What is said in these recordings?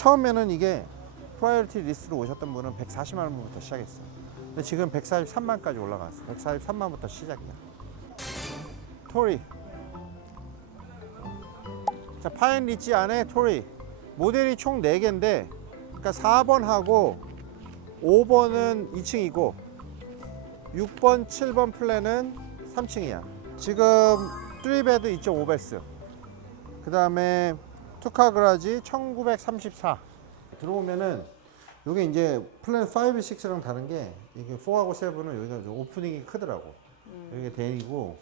처음에는 이게 프라이어티 리스트로 오셨던 분은 140만 원부터 시작했어요. 근데 지금 143만까지 올라갔어. 143만부터 시작이야. 토리. 자, 파인 리치 안에 토리. 모델이 총 4개인데 그러니까 4번하고 5번은 2층이고 6번, 7번 플랜은 3층이야. 지금 3베드 2.5베스. 그 다음에 투카 그라지 1934. 들어오면은 요게 이제 플랜 5, 6랑 다른 게 이게 4하고 7은 여기가 좀 오프닝이 크더라고. 여기가 대이고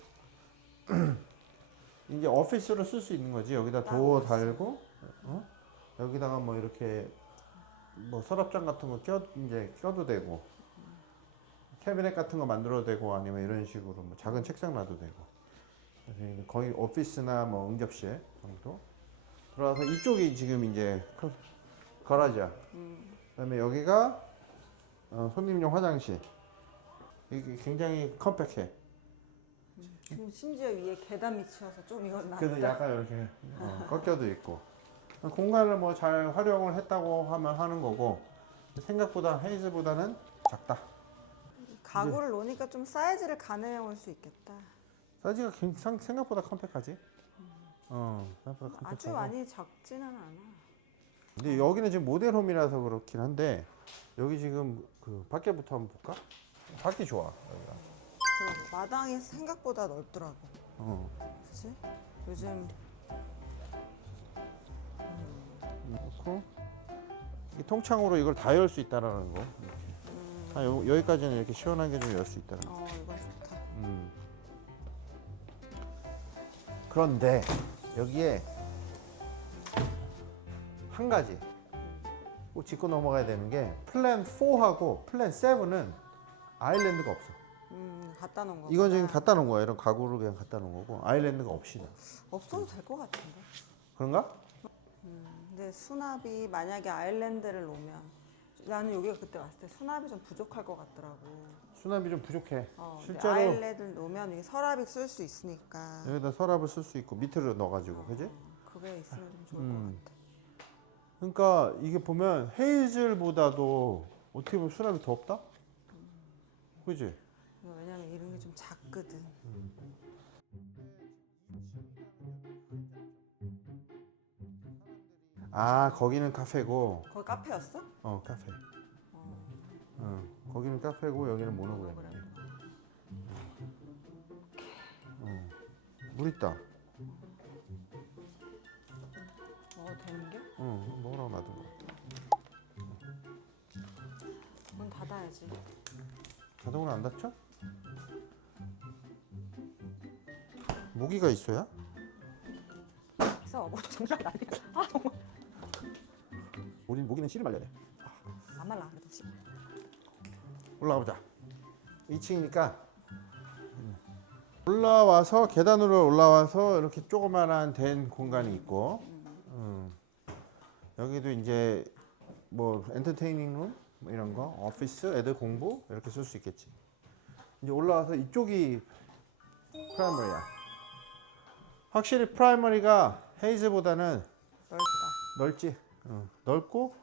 이제 오피스로 쓸 수 있는 거지. 여기다 도어 달고 어? 여기다가 뭐 이렇게 뭐 서랍장 같은 거 껴 이제 껴도 되고 캐비넷 같은 거 만들어도 되고 아니면 이런 식으로 뭐 작은 책상 놔도 되고 그래서 거의 오피스나 뭐 응접실 정도 들어와서 이쪽이 지금 이제 그 거라지야 그다음에 여기가 어, 손님용 화장실. 이게 굉장히 컴팩해. 지금 심지어 위에 계단 밑이어서 좀 이건 낫다. 그래서 약간 이렇게 어, 꺾여도 있고. 공간을 뭐 잘 활용을 했다고 하면 하는 거고 생각보다 헤이즈보다는 작다. 가구를 놓으니까 좀 사이즈를 가늠해 볼 수 있겠다. 사이즈가 생각보다 컴팩하지 어 컴팩하고 아주 많이 작지는 않아. 근데 여기는 지금 모델홈이라서 그렇긴 한데 여기 지금 그 밖에부터 한번 볼까? 밖이 좋아 여기가 그리고 마당이 생각보다 넓더라고. 어 그치? 요즘 그렇고 이 통창으로 이걸 다 열 수 있다라는 거 이렇게. 아, 요, 여기까지는 이렇게 시원하게 좀 열 수 있다는 거 어 이건 좋다. 음. 그런데 여기에 한 가지 꼭 짚고 넘어가야 되는 게 플랜 4하고 플랜 7은 아일랜드가 없어. 음 갖다 놓은 거. 이건 지금 갖다 놓은 거야. 이런 가구를 그냥 갖다 놓은 거고 아일랜드가 없이. 없어도 될 것 같은데. 그런가? 근데 수납이 만약에 아일랜드를 놓으면 나는 여기가 그때 왔을 때 수납이 좀 부족할 것 같더라고. 수납이 좀 부족해. 어, 실제로 아일랜드를 놓으면 이게 서랍이 쓸 수 있으니까 여기다 서랍을 쓸 수 있고 밑으로 넣어가지고, 그지? 그게 있으면 좀 좋을 음. 것 같아. 그러니까 이게 보면 헤이즐보다도 어떻게 보면 수납이 더 없다? 그지? 이거 왜냐면 이런 게 좀 작거든. 아 거기는 카페고 거기 카페였어? 어 카페 어, 어, 거기는 카페고 여기는 모노그램 그래. 어. 물 있다 먹어도 되는 게? 어 먹으라고 놔둔 거 문 닫아야지. 자동으로 안 닫혀? 모기가 있어야? 그래서 뭐 정말 난리. 아 정말 우린 모기는 씨를 말려야 돼 안 말라. 올라가 보자 2층이니까 올라와서 계단으로 올라와서 이렇게 조그만한 된 공간이 있고 음. 여기도 이제 뭐 엔터테이닝 룸 뭐 이런 거 오피스 애들 공부 이렇게 쓸 수 있겠지 이제 올라와서 이쪽이 프라이머리야 확실히 프라이머리가 헤이즈보다는 넓다. 넓지 어, 넓고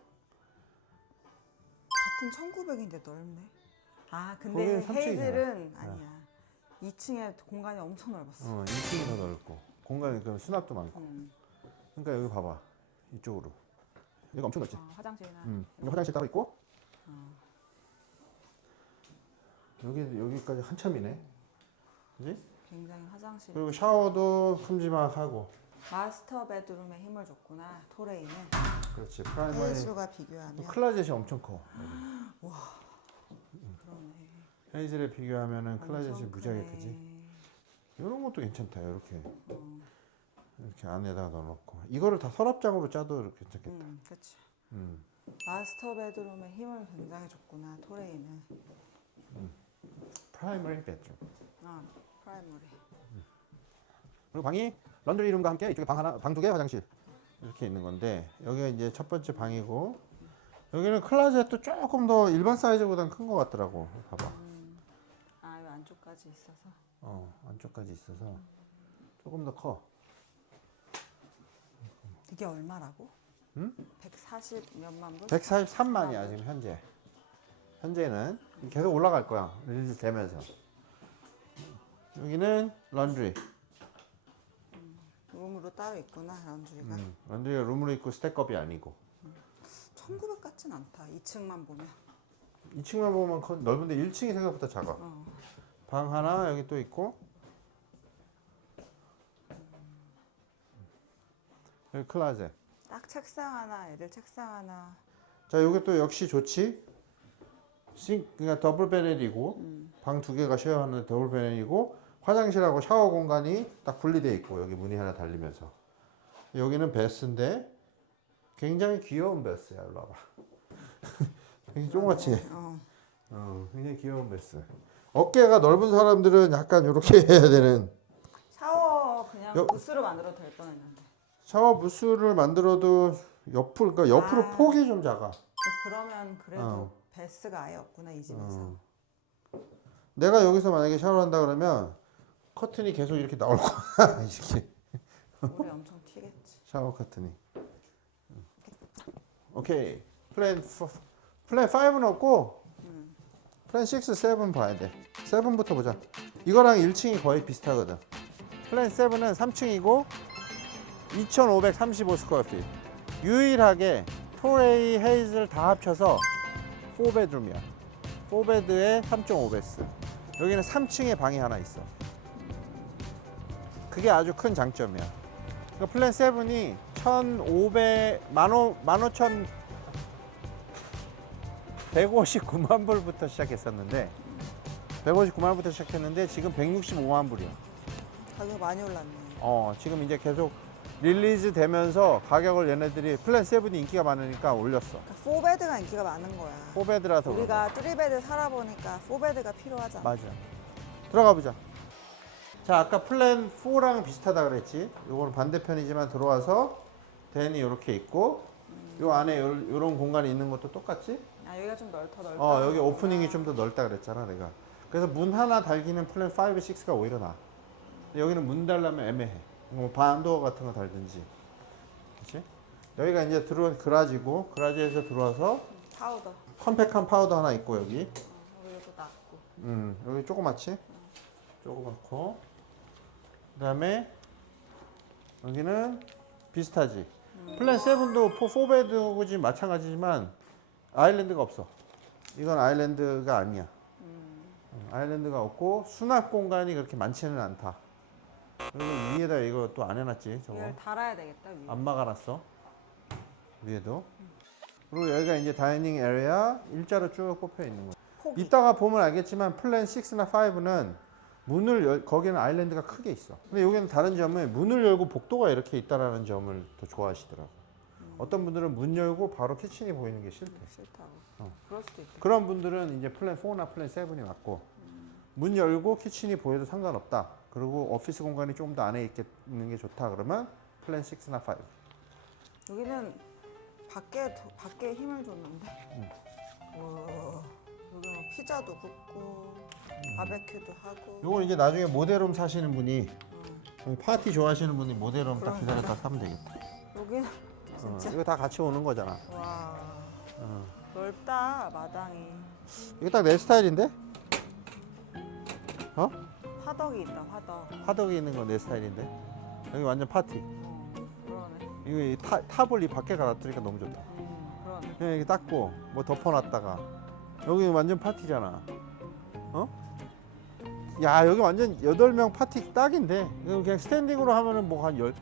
같은 1900인데 넓네. 아 거기는 근데 삼층이잖아. 헤이즐은 아니야. 2층에 공간이 엄청 넓었어. 어, 2층이 더 넓고 공간이 그 수납도 많고 음. 그러니까 여기 봐봐 이쪽으로 여기 엄청 넓지 어, 화장실이나 음. 여기 화장실 따로 있고 어. 여기 여기까지 한참이네 그지 굉장히 화장실. 그리고 샤워도 큼지막하고 마스터 베드룸에 힘을 줬구나. 토레이는 그렇지 프라이머리 헤이즐과 비교하면 클라젯이 엄청 커 그러네. 헤이즐에 비교하면은 클라젯이 엄청 무지하게. 크지 이런 것도 괜찮다 이렇게 어. 이렇게 안에다가 넣어놓고 이거를 다 서랍장으로 짜도 괜찮겠다 음, 그렇지. 음. 마스터 베드룸에 힘을 굉장히 줬구나. 토레이는. 프라이머리 베드룸 아, 프라이머리. 그리고 방이 런드리 룸과 함께 이쪽에 방 하나, 방 두 개, 화장실 이렇게 있는 건데 여기가 이제 첫 번째 방이고 여기는 클라젯도 조금 더 일반 사이즈보다는 큰 것 같더라고. 봐봐. 안쪽까지 있어서. 어 안쪽까지 있어서 조금 더 커. 이게 얼마라고? 140 몇만 불? 143만이야 지금 현재. 현재는 계속 올라갈 거야. 릴리즈 되면서. 여기는 런드리. 룸으로 따로 있구나 런쥔이가. 음, 런드리가 룸으로 있고 스택업이 아니고. 1900 같진 않다. 2층만 보면. 2층만 보면 커- 넓은데 1층이 생각보다 작아. 어. 방 하나 여기 또 있고. 여기 클라제. 딱 책상 하나, 애들 책상 하나. 자, 요게 또 역시 좋지. 싱, 그러니까 더블 베넷이고 음. 방 두 개가 쉐어하는 더블 베넷이고 화장실하고 샤워 공간이 딱 분리돼 있고 여기 문이 하나 달리면서 여기는 베스인데 굉장히 귀여운 베스야. 일로 와봐. 굉장히 조그맣지. 어. 어, 굉장히 귀여운 베스. 어깨가 넓은 사람들은 약간 이렇게 해야 되는 샤워 그냥 여- 부스로 만들어도 될 뻔했는데. 샤워 부스를 만들어도 옆으로 그러니까 옆으로 아. 폭이 좀 작아. 근데 그러면 그래도 어. 베스가 아예 없구나 이 집에서. 어. 내가 여기서 만약에 샤워를 한다 그러면 커튼이 계속 이렇게 나올 거야. 이렇게 물에 엄청 튀겠지. 샤워 커튼이. 오케이. 플랜 4, 플랜 5는 없고 플랜 6, 7 봐야 돼. 7부터 보자. 이거랑 1층이 거의 비슷하거든. 플랜 7은 3층이고 2,535 스퀘어핏. 유일하게 토레이 헤이즐 다 합쳐서 4베드룸이야. 4베드에 3.5베스. 여기는 3층에 방이 하나 있어. 그게 아주 큰 장점이야. 그러니까 플랜 7이 1,500, 15,000, 159만 불부터 시작했었는데 159만 불부터 시작했는데 지금 165만 불이야. 가격 많이 올랐네. 어, 지금 이제 계속 릴리즈 되면서 가격을 얘네들이 플랜 7이 인기가 많으니까 올렸어. 그러니까 4베드가 인기가 많은 거야. 4베드라서 우리가 3베드 살아보니까 4베드가 필요하잖아. 맞아. 들어가 보자. 자, 아까 플랜 4랑 비슷하다 그랬지. 요거는 반대편이지만 들어와서 댄이 이렇게 있고 요 안에 요, 요런 공간이 있는 것도 똑같지? 아 여기가 좀 넓 더 넓다. 어, 여기 오프닝이 좀 더 넓다 그랬잖아, 내가. 그래서 문 하나 달기는 플랜 5, 6가 오히려. 근데 여기는 문 달려면 애매해. 뭐 반도어 같은 거 달든지. 그렇지? 여기가 이제 들어온 그라지고 그라지에서 들어와서 파우더. 컴팩한 파우더 하나 있고 여기. 어, 여기도 낮고. 음, 여기 조그맣지? 조그맣고. 그 다음에 여기는 비슷하지. 플랜 7도 4베드고지 마찬가지지만 아일랜드가 없어. 이건 아일랜드가 아니야. 음, 아일랜드가 없고 수납 공간이 그렇게 많지는 않다. 그리고 위에다 이거 또 안 해놨지 저거 이걸 달아야 되겠다 위에. 안 막아놨어 위에도 그리고 여기가 이제 다이닝 에리아 일자로 쭉 뽑혀 있는. 폭이. 이따가 보면 알겠지만 플랜 6나 5는 문을 열, 거기는 아일랜드가 크게 있어. 근데 여기는 다른 점은 문을 열고 복도가 이렇게 있다라는 점을 더 좋아하시더라고. 어떤 분들은 문 열고 바로 키친이 보이는 게 싫대. 싫다고. 어. 그럴 수도 있겠다. 그런 분들은 이제 플랜 4나 플랜 7이 맞고 문 열고 키친이 보여도 상관없다. 그리고 오피스 공간이 좀더 안에 있는 게 좋다. 그러면 플랜 6나 5. 여기는 밖에 더- 밖에 힘을 줬는데. 우와. 여기 뭐 피자도 굽고 바베큐도 하고. 요건 이제 나중에 모델홈 사시는 분이 음. 파티 좋아하시는 분이 모델홈 딱 그러니까. 기다렸다 사면 되겠다. 여기는 어, 진짜 이거 다 같이 오는 거잖아. 와 어. 넓다 마당이. 이거 딱 내 스타일인데? 화덕이 있다 화덕. 화덕이 있는 건 내 스타일인데? 여기 완전 파티. 어, 그러네. 이거 이 타, 탑을 이 밖에 갈아뜨리니까 너무 좋다. 음, 그러네. 그냥 이렇게 닦고 뭐 덮어놨다가 여기 완전 파티잖아. 어? 야 여기 완전 여덟 명 파티 딱인데 이거 그냥 스탠딩으로 하면은 뭐한 열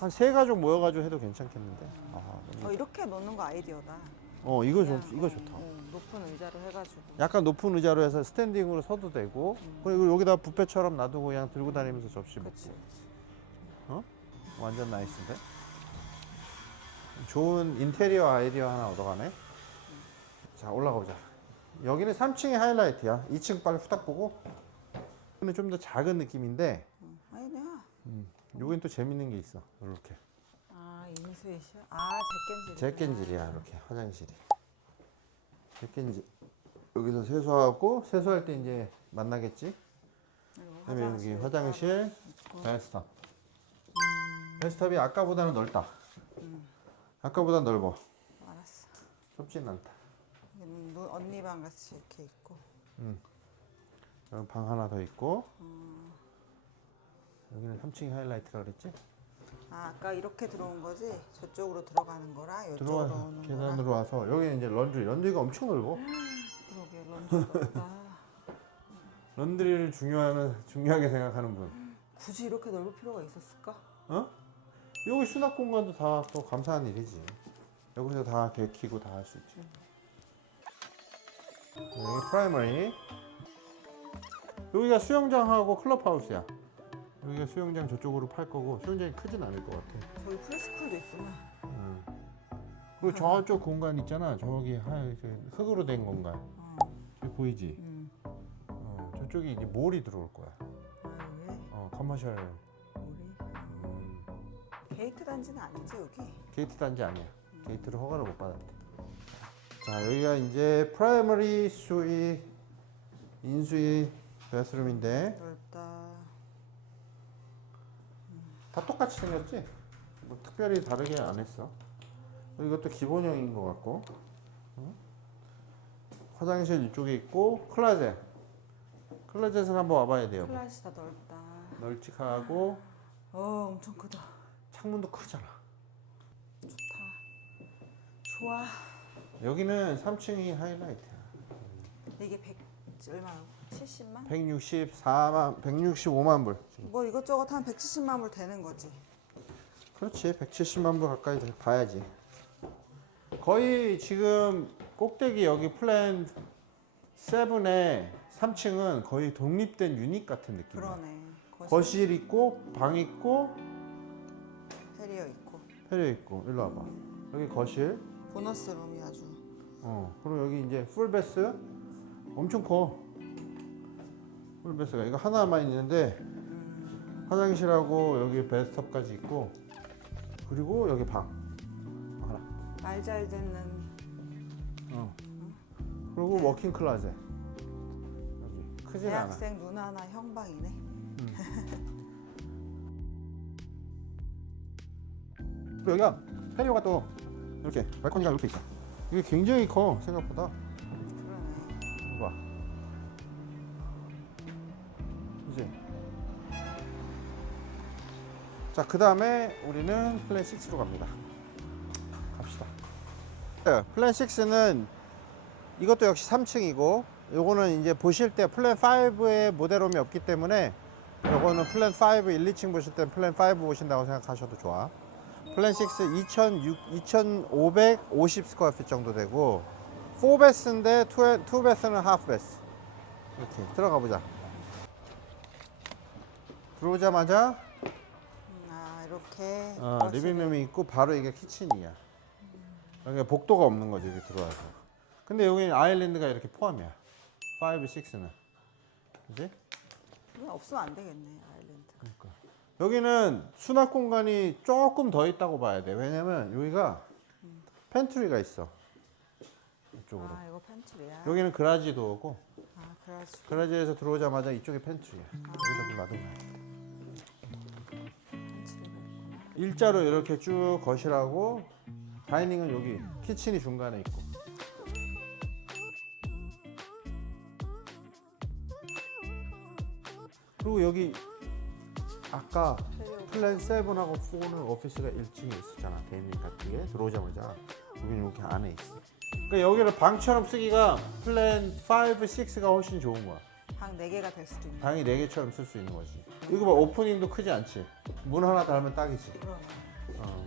한 세 가족 모여가지고 해도 괜찮겠는데. 아, 너무 어, 이렇게 놓는 거 아이디어다. 어 이거 좋 그냥, 이거 어, 좋다. 어, 높은 의자로 해가지고. 약간 높은 의자로 해서 스탠딩으로 서도 되고 그리고 여기다 뷔페처럼 놔두고 그냥 들고 다니면서 접시 먹고 그렇지. 완전 나이스인데 좋은 인테리어 아이디어 하나 얻어가네 자 올라가 보자 여기는 3층의 하이라이트야 2층 빨리 후딱 보고 여기는 좀 더 작은 느낌인데 아니야. 여긴 또 재밌는 게 있어 이렇게 아 인수이시야? 아 제겐질. 제깬질이야 이렇게 화장실이 제깬질 여기서 세수하고 세수할 때 이제 만나겠지 그다음에 여기 화장실 베스탑 베스탑이 아까보다는 넓다 아까보다 넓어. 알았어. 좁진 않다. 노- 언니 방 같이 이렇게 있고. 여기 방 하나 더 있고. 여기는 3층이 하이라이트라 그랬지? 아 아까 이렇게 들어온 거지? 저쪽으로 들어가는 거랑 이쪽으로 들어와 오는 거랑. 계단으로 와서 여기 이제 런드리. 런드리가 엄청 넓어. 그러게 런쥔다. 런드리를 중요하는 중요하게 생각하는 분. 굳이 이렇게 넓을 필요가 있었을까? 어? 여기 수납 공간도 다 또 감사한 일이지. 여기서 다 개키고 다 할 수 있지. 여기 프라이머리. 여기가 수영장하고 클럽하우스야. 여기가 수영장 저쪽으로 팔 거고 수영장이 크진 않을 것 같아. 저기 프레스쿨도 있구나. 응. 그리고 저쪽 공간 있잖아. 저기 하얀 그 흙으로 된 공간. 어. 저기 보이지? 음. 어, 저쪽이 이제 몰이 들어올 거야. 아 여기 어, 커머셜. 우리 음, 게이트 단지는 아니지 여기? 게이트 단지 아니야. 게이트를 허가를 못 받았대. 자, 여기가 이제 프라이머리 수위 인수위 베스룸인데 넓다. 다 똑같이 생겼지? 뭐 특별히 다르게 안 했어. 이것도 기본형인 것 같고. 응? 화장실 이쪽에 있고 클라젯. 클라젯은 한번 와봐야 돼요. 클라스 다 넓다. 널찍하고 어 엄청 크다. 창문도 크잖아. 좋다. 좋아. 여기는 3층이 하이라이트야. 이게 100 얼마라고? 70만? 164만, 165만 불. 뭐 이것저것 한 170만 불 되는 거지. 그렇지. 170만 불 가까이 돼- 봐야지. 거의 지금 꼭대기 여기 플랜 7의 3층은 거의 독립된 유닛 같은 느낌이야. 그러네. 거실, 거실 있고 방 있고 테리어 있고. 페려 있고. 일로 와봐. 여기 거실. 보너스 룸이 아주. 어 그리고 여기 이제 풀베스. 엄청 커 풀베스가 이거 하나만 있는데 화장실하고 여기 베스트업까지 있고 그리고 여기 방 하나 말 잘 듣는 어. 그리고 워킹 클라젯 여기 크진 않아. 대학생 누나나 형방이네. 그리고 여기가 페리오가 또 이렇게 발코니가 이렇게 있어. 이게 굉장히 커 생각보다. 자, 그 다음에 우리는 플랜 6로 갑니다. 갑시다. 네, 플랜 6는 이것도 역시 3층이고, 요거는 이제 보실 때 플랜 5의 모델홈이 없기 때문에, 요거는 플랜 5 1, 2층 보실 때 플랜 5 보신다고 생각하셔도 좋아. 플랜 6 2,600, 2,550 스퀘어 핏 정도 되고, 4베스인데 2베스는 하프 베스. 이렇게 들어가 보자. 들어오자마자 이렇게. 어, 리빙룸이 있고 바로 이게 키친이야. 여기 복도가 없는 거지 여기 들어와서. 근데 여기는 아일랜드가 이렇게 포함이야. 5, 6는. 그지? 그냥 없으면 안 되겠네 아일랜드. 그러니까. 여기는 수납 공간이 조금 더 있다고 봐야 돼. 왜냐면 여기가 팬트리가 있어. 이쪽으로. 아 이거 팬트리야. 여기는 그라지 도어고 아 그래가지고 그라지에서 들어오자마자 이쪽이 팬트리야. 여기다 좀 놔둬. 팬트리가 있구나. 일자로 이렇게 쭉 거실하고 다이닝은 여기 키친이 중간에 있고. 그리고 여기 아까. 플랜 7하고 4는 오피스가 1층에 있었잖아. 대인 같은 게 들어오자마자 여기는 이렇게 안에 있어. 그러니까 여기를 방처럼 쓰기가 플랜 5, 6가 훨씬 좋은 거야 방 4개가 될 수도 있네. 방이 4개처럼 쓸 수 있는 거지 이거 봐 오프닝도 크지 않지 문 하나 달면 딱이지 그러네. 어.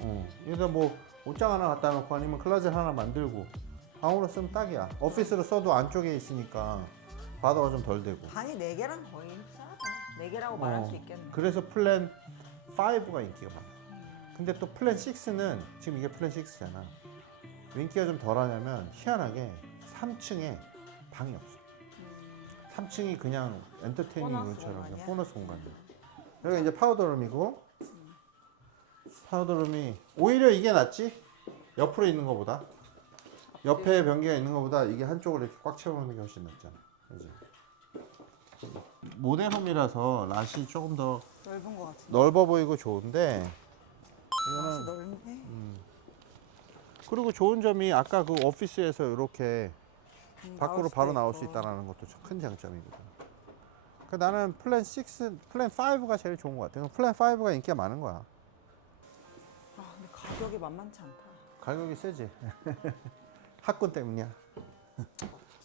어. 여기다 뭐 옷장 하나 갖다 놓고 아니면 클로젯 하나 만들고 방으로 쓰면 딱이야. 오피스로 써도 안쪽에 있으니까 바다가 좀 덜 되고. 방이 4개랑 거의 흡사하다. 4개라고 말할 어. 수 있겠네. 그래서 플랜 5가 인기가 많아. 근데 또 플랜 6는 지금 이게 플랜 6잖아. 왜 인기가 좀 덜하냐면 희한하게 3층에 방이 없어. 3층이 그냥 엔터테이닝 보너스 룸처럼 그냥 공간이야? 보너스 공간이야. 여기 이제 파우더룸이고 파우더룸이 오히려 이게 낫지? 옆으로 있는 것보다 옆에 변기가 있는 것보다 이게 한쪽으로 이렇게 꽉 채워놓는 게 훨씬 낫잖아. 그지? 모델홈이라서 낫이 조금 더 넓은 것 같은데. 넓어 보이고 좋은데 이거는 넓네. 그리고 좋은 점이 아까 그 오피스에서 이렇게 음, 밖으로 나올 수도 바로 나올 수. 있다는 것도 참큰 장점이거든. 그 나는 플랜 6, 플랜 5가 제일 좋은 것 같아. 플랜 5가 인기가 많은 거야. 아, 근데 가격이 만만치 않다. 가격이 세지. 학군 때문이야.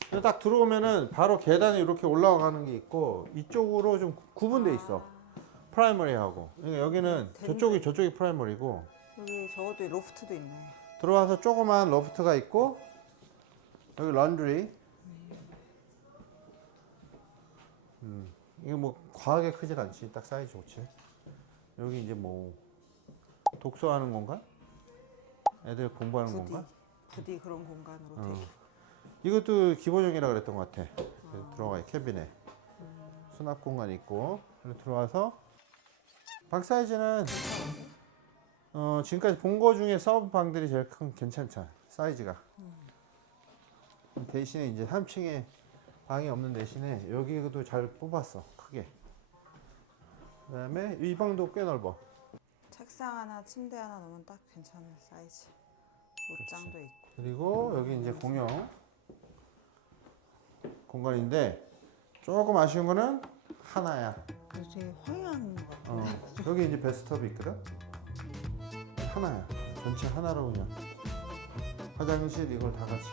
근데 딱 들어오면은 바로 계단이 이렇게 올라가는 게 있고 이쪽으로 좀 구분돼 있어. 프라이머리하고. 그러니까 여기는 됐네. 저쪽이 저쪽이 프라이머리고 여기 적어도 로프트도 있네. 들어와서 조그만 로프트가 있고 여기 런드리. 음, 이거 뭐 과하게 크질 않지. 딱 사이즈 좋지. 여기 이제 뭐 독서하는 공간? 애들 공부하는 부디 공간? 부디 그런 공간으로 어. 되게. 이것도 기본형이라 그랬던 것 같아. 그래서 들어가요 캐비넷. 수납 공간 있고 들어와서 방 사이즈는 어, 지금까지 본 거 중에 서브 방들이 제일 큰 괜찮죠 사이즈가. 대신에 이제 3층에 방이 없는 대신에 여기도 잘 뽑았어 크게. 그 다음에 이 방도 꽤 넓어. 책상 하나, 침대 하나 넣으면 딱 괜찮은 사이즈. 옷장도 있고. 그리고 여기 이제 공용 공간인데 조금 아쉬운 거는 하나야. 그래서 되게 화려한 거 같아. 어, 여기 이제 베스트업이 있거든. 하나야. 전체 하나로 그냥 화장실 이걸 다 같이.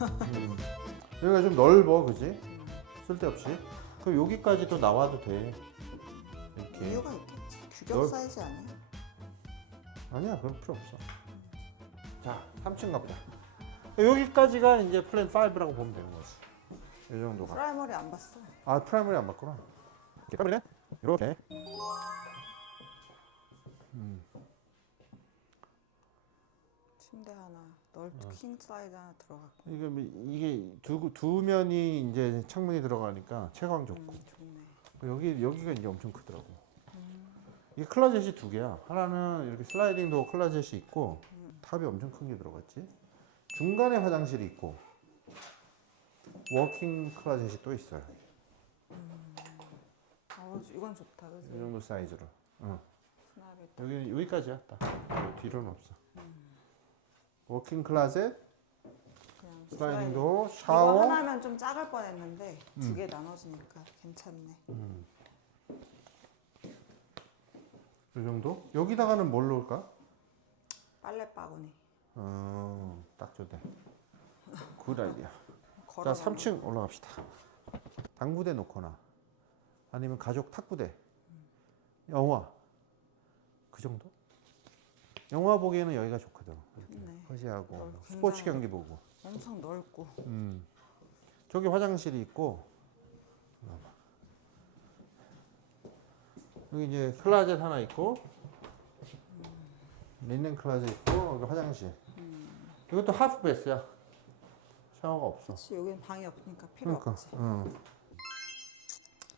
음. 음. 여기가 좀 넓어, 그지? 쓸데없이. 그럼 여기까지도 나와도 돼. 이렇게. 이유가 있겠지. 규격 넓- 사이즈 아니야? 아니야, 그럴 필요 없어. 자, 3층 가보자. 여기까지가 이제 플랜 5라고 보면 되는 거지. 이 정도가. 프라이머리 안 봤어. 아 프라이머리 안 봤구나. 이렇게 프라이머리는 이렇게. 침대 하나, 넓 어. 킹 사이즈 하나 들어갔고. 이게 뭐 이게 두, 두 면이 이제 창문이 들어가니까 채광 좋고 음, 좋네. 여기 여기가 이제 엄청 크더라고. 이게 클라젯이 두 개야. 하나는 이렇게 슬라이딩 도어 클라젯이 있고 탑이 엄청 큰 게 들어갔지. 중간에 화장실이 있고 워킹 클라젯이 또 있어요. 아, 이건 좋다, 이 그지? 정도 사이즈로. 응. 수납이 딱. 여기 여기까지야. 딱 뒤로는 없어. 워킹 클라젯, 슬라이딩. 도어, 이거 샤워. 하나면 좀 작을 뻔했는데 음. 두개 나눠지니까 괜찮네. 이 정도? 여기다가는 뭘 넣을까? 빨래 바구니. 어, 딱 좋네. 굿 아이디어. 걸어. 자, 3층 올라갑시다. 당구대 놓거나 아니면 가족 탁구대. 영화. 그 정도? 영화 보기에는 여기가 좋거든. 이렇게 네. 허시하고 넓- 스포츠 경기 보고. 엄청 넓고. 음. 저기 화장실이 있고. 여기 이제 클라젯 하나 있고. 린넨 클라젯 있고 여기 화장실. 이것도 하프 베스야. 샤워가 없어. 그렇지 여기는 방이 없으니까 필요 그러니까. 없지. 응.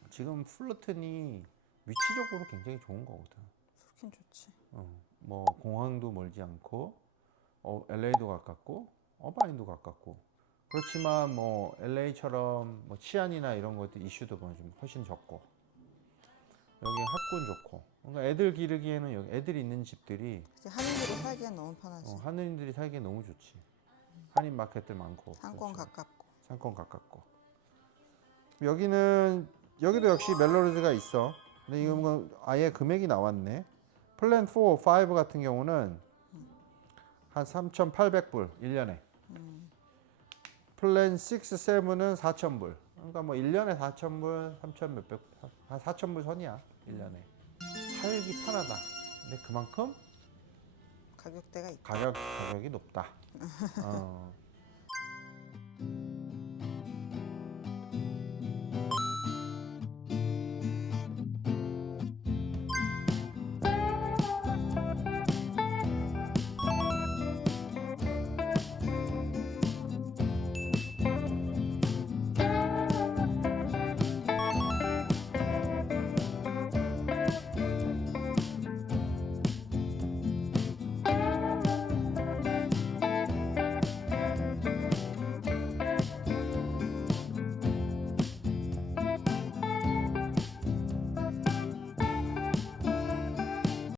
지금 플루튼이 위치적으로 굉장히 좋은 거거든. 좋긴 좋지. 어, 뭐 공항도 멀지 않고, 어, LA도 가깝고, 어바인도 가깝고. 그렇지만 뭐 LA처럼 뭐 치안이나 이런 것들 이슈도 뭐좀 훨씬 적고. 여기 학군 좋고. 그러니까 애들 기르기에는 여기 애들이 있는 집들이 한인들이 살기엔 너무 편하지. 어, 한인들이 살기에 너무 좋지. 한인 마켓들 많고. 상권 그렇죠. 가깝고. 상권 가깝고 여기는 여기도 역시 멜로디가 있어 근데 이건 아예 금액이 나왔네 플랜 4, 5 같은 경우는 한 3,800불 1년에. 플랜 6, 7은 4,000불. 그러니까 뭐 1년에 4,000불, 3,000 몇백 한 4,000불 선이야 1년에. 살기 편하다. 근데 그만큼 가격대가 있다. 가격 가격이 높다. 어.